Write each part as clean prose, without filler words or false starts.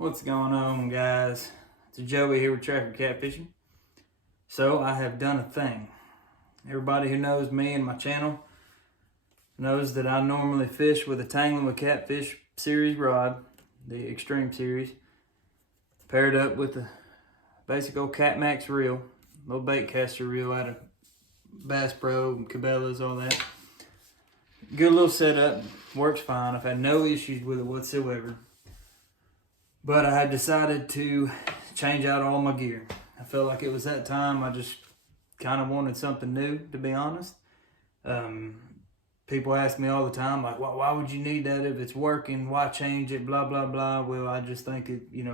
What's going on, guys? It's Joey here with Tracker Catfishing. So I have done a thing. Everybody who knows me and my channel knows that I normally fish with a Tangling with Catfish series rod, the Extreme series, paired up with a basic old Cat Max reel, little bait caster reel out of Bass Pro, Cabela's, all that. Good little setup, works fine. I've had no issues with it whatsoever. But I had decided to change out all my gear. I felt like it was that time. I just kind of wanted something new, to be honest. People ask me all the time, like, why would you need that if it's working? Why change it? Blah, blah, blah. Well, I just think,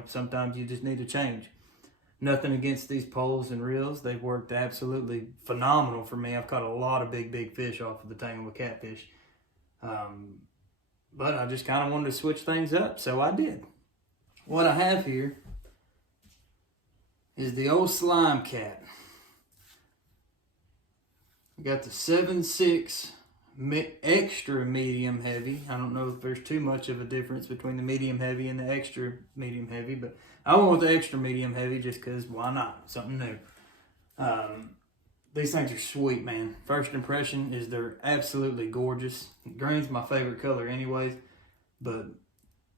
sometimes you just need to change. Nothing against these poles and reels. They've worked absolutely phenomenal for me. I've caught a lot of big fish off of the Tangling with Catfish. But I just kind of wanted to switch things up, so I did. What I have here is the old SlimeCat. I got the 7.6 extra medium heavy. I don't know if there's too much of a difference between the medium heavy and the extra medium heavy, but I went with the extra medium heavy just because why not? Something new. These things are sweet, man. First impression is they're absolutely gorgeous. Green's my favorite color anyways, but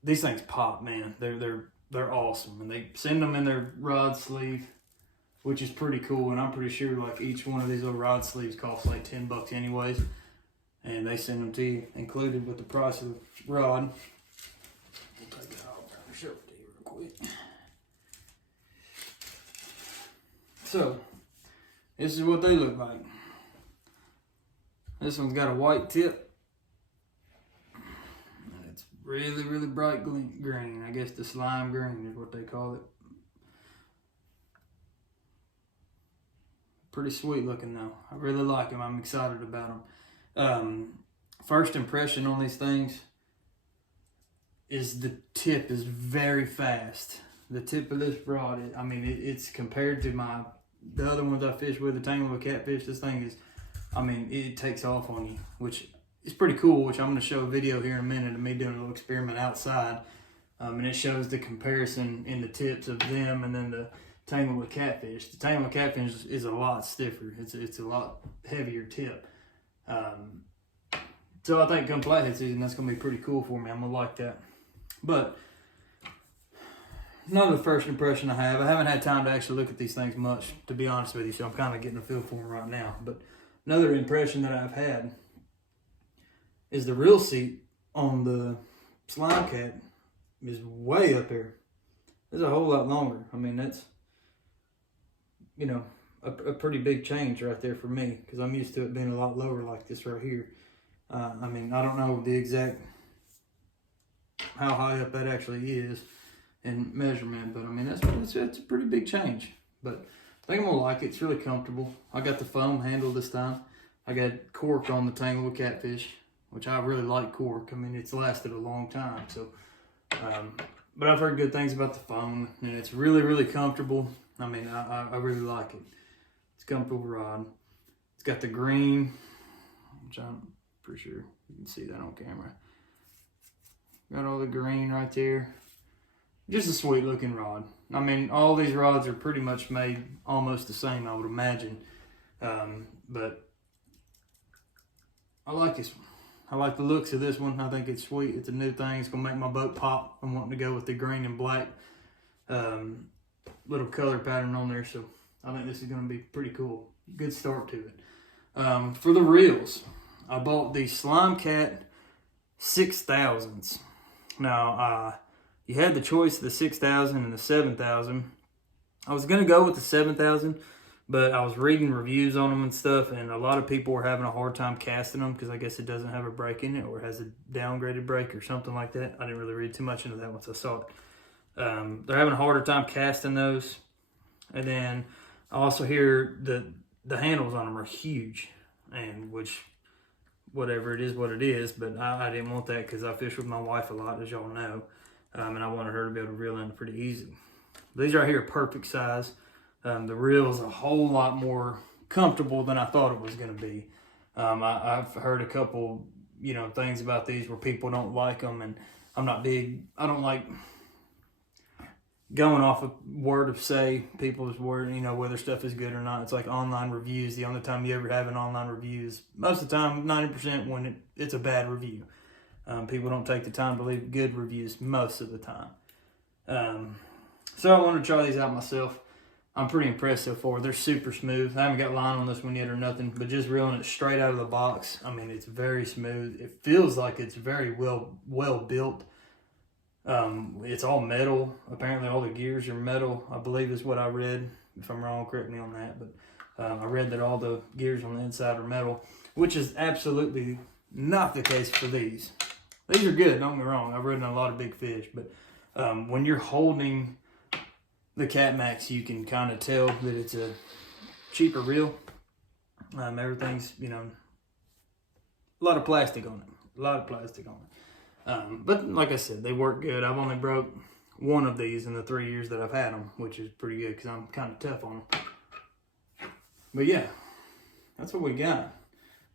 these things pop, man. They're awesome, and they send them in their rod sleeve, which is pretty cool. And I'm pretty sure like each one of these little rod sleeves costs like $10 anyways, and they send them to you included with the price of the rod. We'll take it off and show it to you real quick. So this is what they look like. This one's got a white tip. Really bright green. I guess the slime green is what they call it. Pretty sweet looking though. I really like them. I'm excited about them. First impression on these things is the tip is very fast. The tip of this rod, it's compared to the other ones I fish with, the Tangling with Catfish. This thing is, it takes off on you, which it's pretty cool, which I'm going to show a video here in a minute of me doing a little experiment outside. And it shows the comparison in the tips of them and then the Tangling with Catfish. The Tangling with Catfish is a lot stiffer. It's a lot heavier tip. So I think come flathead season, that's going to be pretty cool for me. I'm going to like that. But another first impression I haven't had time to actually look at these things much, to be honest with you. So I'm kind of getting a feel for them right now. But another impression that I've had is the reel seat on the SlimeCat is way up here. It's a whole lot longer. That's, a pretty big change right there for me, because I'm used to it being a lot lower like this right here. I don't know the exact how high up that actually is in measurement, but that's a pretty big change. But I think I'm gonna like it. It's really comfortable. I got the foam handle this time. I got cork on the Tangling with Catfish, which I really like cork. It's lasted a long time. So, but I've heard good things about the foam, and it's really comfortable. I really like it. It's a comfortable rod. It's got the green, which I'm pretty sure you can see that on camera. Got all the green right there. Just a sweet looking rod. All these rods are pretty much made almost the same, I would imagine. But I like this one. I like the looks of this one. I think it's sweet. It's a new thing. It's going to make my boat pop. I'm wanting to go with the green and black little color pattern on there. So I think this is going to be pretty cool. Good start to it. For the reels, I bought the SlimeCat 6000s. Now, you had the choice of the 6000 and the 7000. I was going to go with the 7000. But I was reading reviews on them and stuff, and a lot of people were having a hard time casting them because I guess it doesn't have a brake in it, or it has a downgraded brake or something like that. I didn't really read too much into that once I saw it. They're having a harder time casting those. And then I also hear the handles on them are huge, and which, whatever it is, what it is. But I didn't want that because I fish with my wife a lot, as y'all know, and I wanted her to be able to reel in pretty easy. These right here are perfect size. The reel is a whole lot more comfortable than I thought it was going to be. I've heard a couple, things about these where people don't like them, and I'm not big. I don't like going off of word of say, people's word, you know, whether stuff is good or not. It's like online reviews. The only time you ever have an online review is most of the time, 90% when it's a bad review. People don't take the time to leave good reviews most of the time. So I wanted to try these out myself. I'm pretty impressed so far. They're super smooth. I haven't got line on this one yet or nothing, but just reeling it straight out of the box. I mean, it's very smooth. It feels like it's very well built. It's all metal. Apparently all the gears are metal, I believe is what I read. If I'm wrong, correct me on that. But I read that all the gears on the inside are metal, which is absolutely not the case for these. These are good, don't get me wrong. I've ridden a lot of big fish, but when you're holding the Catmax, you can kind of tell that it's a cheaper reel. Everything's, you know, a lot of plastic on it. A lot of plastic on it. But like I said, they work good. I've only broke one of these in the 3 years that I've had them, which is pretty good because I'm kind of tough on them. But yeah, that's what we got.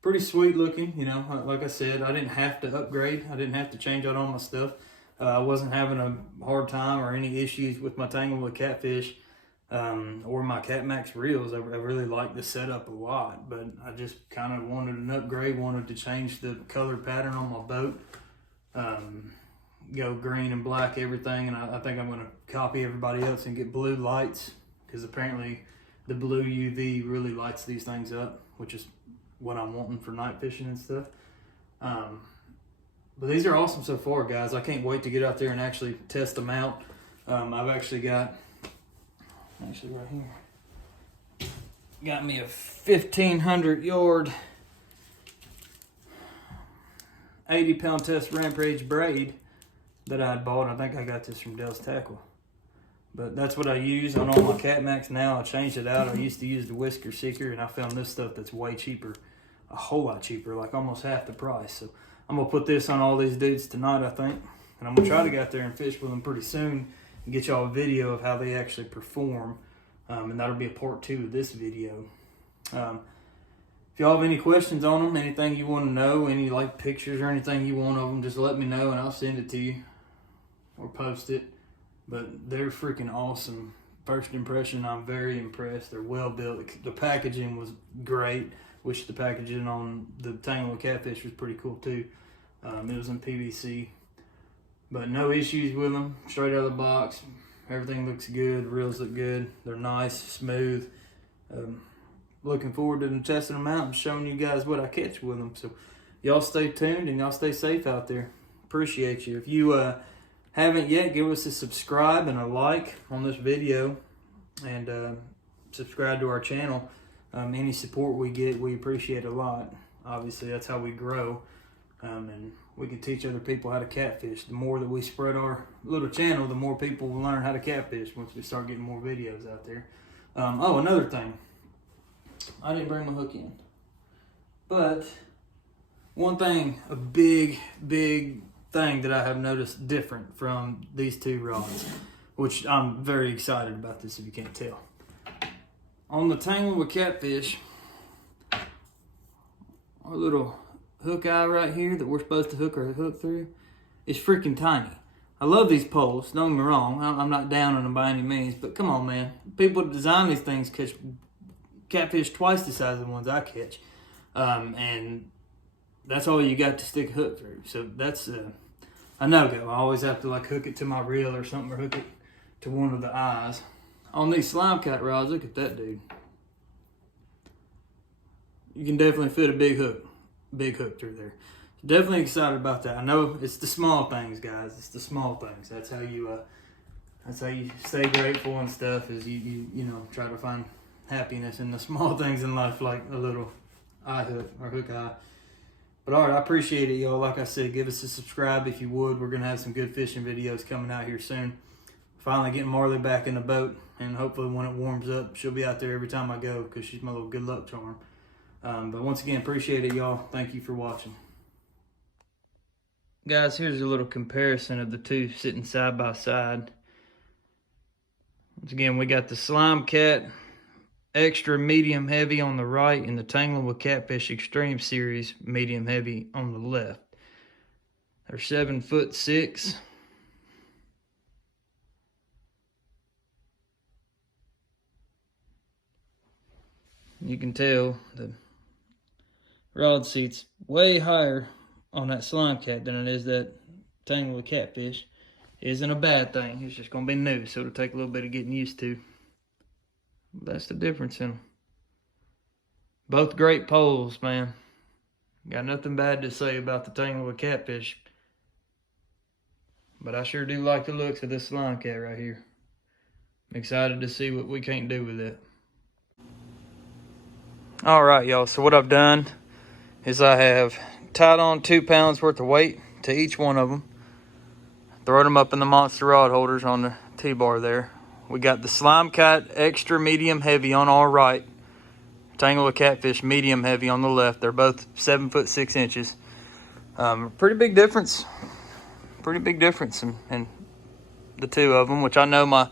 Pretty sweet looking, you know. Like I said, I didn't have to upgrade. I didn't have to change out all my stuff. I wasn't having a hard time or any issues with my tangle with catfish or my Catmax reels. I really like the setup a lot, but I just kind of wanted an upgrade, wanted to change the color pattern on my boat. Go green and black, everything, and I think I'm going to copy everybody else and get blue lights, because apparently the blue UV really lights these things up, which is what I'm wanting for night fishing and stuff. But these are awesome so far, guys. I can't wait to get out there and actually test them out. I've actually got, right here, got me a 1,500 yard 80-pound test Rampage braid that I had bought. I think I got this from Dell's Tackle. But that's what I use on all my Catmax now. I changed it out. I used to use the Whisker Seeker, and I found this stuff that's way cheaper. A whole lot cheaper, like almost half the price. So I'm going to put this on all these dudes tonight, I think. And I'm going to try to get out there and fish with them pretty soon and get y'all a video of how they actually perform. And that'll be a part 2 of this video. If y'all have any questions on them, anything you want to know, any like pictures or anything you want of them, just let me know and I'll send it to you or post it. But they're freaking awesome. First impression, I'm very impressed. They're well built. The packaging was great. Wish the packaging on the Tangle with Catfish was pretty cool too. It was in PVC. But no issues with them. Straight out of the box. Everything looks good. Reels look good. They're nice, smooth. Looking forward to testing them out and showing you guys what I catch with them. So y'all stay tuned and y'all stay safe out there. Appreciate you. If you haven't yet, give us a subscribe and a like on this video, and subscribe to our channel. Any support we get, we appreciate a lot. Obviously, that's how we grow, and we can teach other people how to catfish. The more that we spread our little channel, the more people will learn how to catfish once we start getting more videos out there. Oh, another thing. I didn't bring my hook in. But one thing, a big thing that I have noticed different from these two rods, which I'm very excited about this if you can't tell. On the Tangle with Catfish, our little hook eye right here that we're supposed to hook our hook through is freaking tiny. I love these poles, don't get me wrong. I'm not down on them by any means, but come on, man. People design these things catch catfish twice the size of the ones I catch. And that's all you got to stick a hook through. So that's a no-go. I always have to like hook it to my reel or something, or hook it to one of the eyes. On these SlimeCat rods, look at that dude. You can definitely fit a big hook through there. Definitely excited about that. I know it's the small things, guys. It's the small things. That's how you stay grateful and stuff. Is you know, try to find happiness in the small things in life, like a little eye hook or hook eye. But all right, I appreciate it, y'all. Like I said, give us a subscribe if you would. We're gonna have some good fishing videos coming out here soon. Finally getting Marley back in the boat, and hopefully when it warms up, she'll be out there every time I go because she's my little good luck charm. But once again, appreciate it, y'all. Thank you for watching. Guys, here's a little comparison of the two sitting side by side. Once again, we got the SlimeCat Extra Medium Heavy on the right and the Tangle with Catfish Extreme Series Medium Heavy on the left. They're 7'6". You can tell the rod seat's way higher on that slime cat than it is that tangle catfish. Isn't a bad thing. It's just gonna be new, so it'll take a little bit of getting used to. That's the difference in them. Both great poles, man. Got nothing bad to say about the tangle catfish. But I sure do like the looks of this slime cat right here. I'm excited to see what we can't do with it. All right, y'all, so what I've done is I have tied on 2 pounds worth of weight to each one of them. Throw them up in the monster rod holders on the T-bar there. We got the SlimeCat extra medium heavy on our right. Tangle of catfish medium heavy on the left. They're both 7 foot 6 inches. Pretty big difference. Pretty big difference in the two of them, which I know my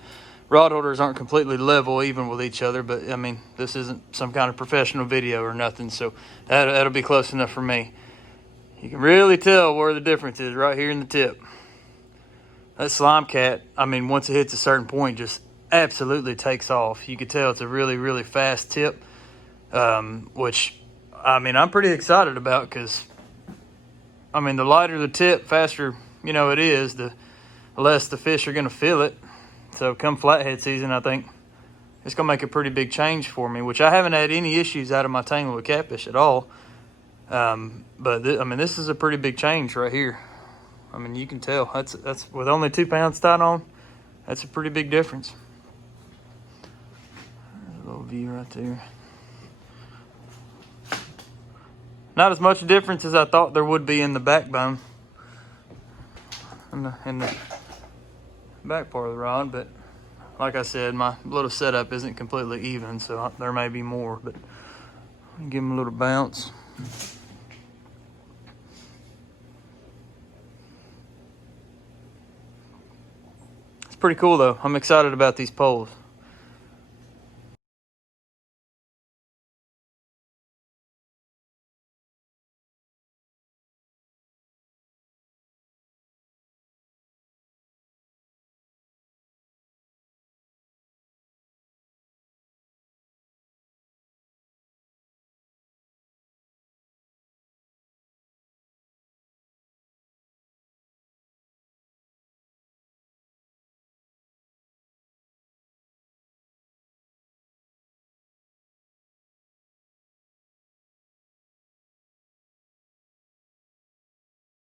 rod holders aren't completely level even with each other, but I mean, this isn't some kind of professional video or nothing, so that'll be close enough for me. You can really tell where the difference is right here in the tip. That slime cat, I mean, once it hits a certain point, just absolutely takes off. You can tell it's a really, really fast tip, which, I mean, I'm pretty excited about because, I mean, the lighter the tip, faster, you know, it is, the less the fish are going to feel it. So come flathead season, I think it's going to make a pretty big change for me, which I haven't had any issues out of my tangle with catfish at all. But I mean, this is a pretty big change right here. I mean, you can tell that's with only 2 pounds tied on, that's a pretty big difference. There's a little view right there. Not as much difference as I thought there would be in the backbone, in the back part of the rod, but like I said, my little setup isn't completely even, so there may be more, but I'll give them a little bounce. It's pretty cool though. I'm excited about these poles.